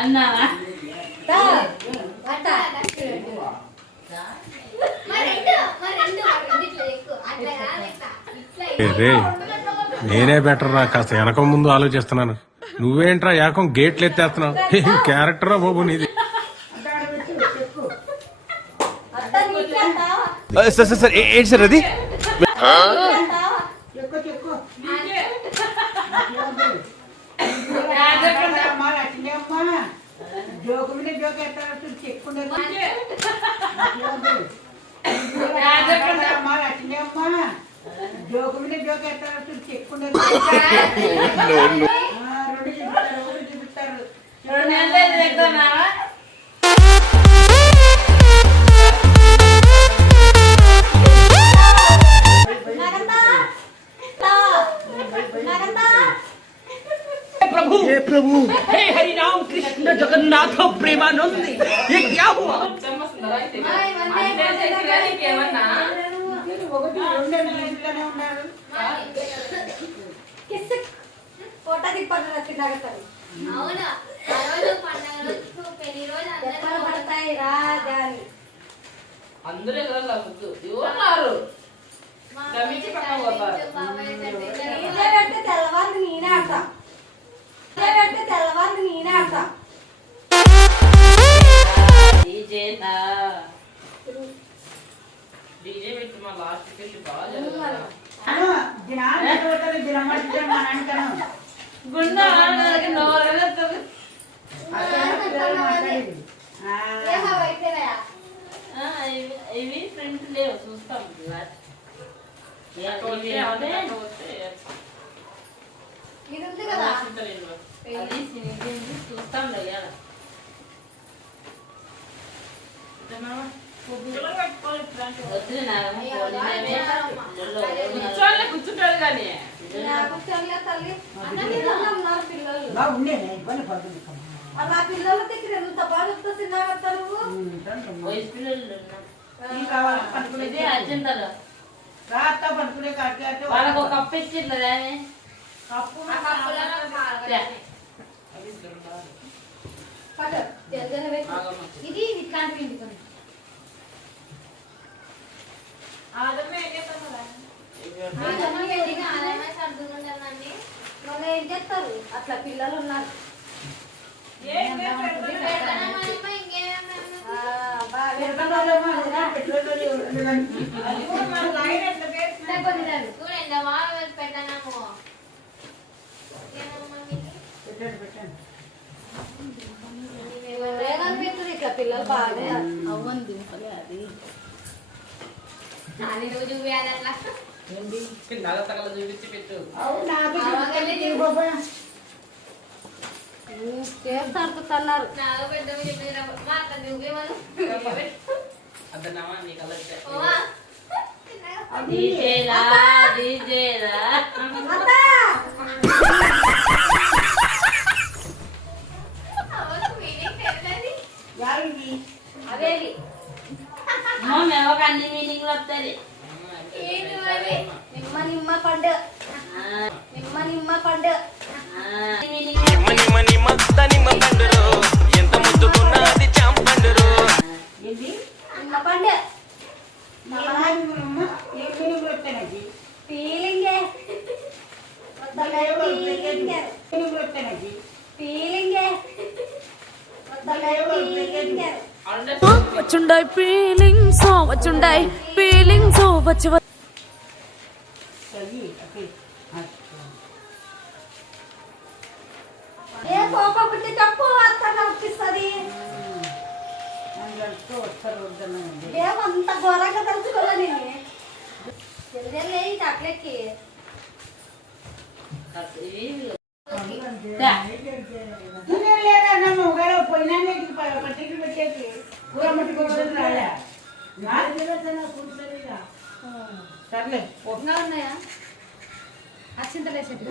అన్నావా? నేనే బెటర్ రా కాస్త వెనక ముందు ఆలోచిస్తున్నాను. నువ్వేంట్రా ఏకం గేట్లు ఎత్తేస్తున్నావు? క్యారెక్టరా బాబు నీది. సార్ సార్ ఏంటి సార్ అది? అమ్మ. జోకు చెక్కుండదు రాజకుండా. అమ్మా లక్ష్మీ అమ్మ జోకు మీద జోకు ఎత్తాడు చెక్కుండదు రెండు చూపిస్తారు చూపిస్తారు రెండు చూపిస్తూనే ఉన్నారు ఫోటో తిప్పండి అవునా పెళ్ళి రోజు అందరూ పడతాయి రా అని అందరూ ఇవి- ఇవి ప్రింట్ లేవు చూస్తాం. చూస్తాం ఇవాళ కానీ ఇబ్బంది పడుతుంది పిల్లల దగ్గర ఎంత బాగా వాళ్ళకు ఒక కప్పు ఇచ్చిండ్రు కప్పు ఇది ఇట్లాంటివి మళ్ళీ ఏం చేస్తారు అట్లా పిల్లలు ఉన్నారు చూడండి మా పెట్టానము పెట్టండి పెట్టండి ఇట్లా పిల్లలు బాగా అవ్వండి అది అది నువ్వు చూపించాలి అట్లా నగ తగల చూపించి పెట్టు. చూపించమను అద్దన్నామా నీ కలర్ నిమ్మ నిమ్మ పండు నిమ్మ నిమ్మ. పండు మీటింగ్ ఏంటి నిమ్మ పండు ఏమమ్మా? ఏం మీనింగ్ వస్తాయి ఫీలింగే ఫీలింగే మీనింగ్ వస్తాయి ఫీలింగే ఫీలింగే వచ్చుండాయి ఫీలింగ్స్ వచ్చుండాయి ఫీలింగ్స్ వచ్చి ओके अच्छा देखो ಒಬ್ಬೊಬ್ಬಟ್ಟು ತಪ್ಪು ಆಗ್ತಾನೆ ಒಪ್ಪಿಸ್ತದೆ ನಂಗಂತೂ ಒತ್ತಡ ಒದ್ದನ ದೇವಂತ ಹೊರಗೆ ತರಿಸ್ಕೊಲ್ಲ ನೀವು ಎಲ್ಲೆಲ್ಲ ಈ ಹಾಕ್ಲಿಕ್ಕೆ ನಮ್ಮ ಹೋಗಾರ ಪೈನಾನೇ ಮಟ್ಟಿಗೆ ಬೇಕೈತಿ ಪೂರ ಮಟ್ಟಿಗೆ ಹೋಗೋದ್ರೆ ನಾಳೆ ನಾಲ್ಕು ದಿನ ಜನ ಕೂಡ್ಸಲಿಲ್ಲ ಸರ್ಲೆ ಹೋಗ್ನವನ್ನ ఇంకా ఉన్నాయా అచ్చింతలేసేటి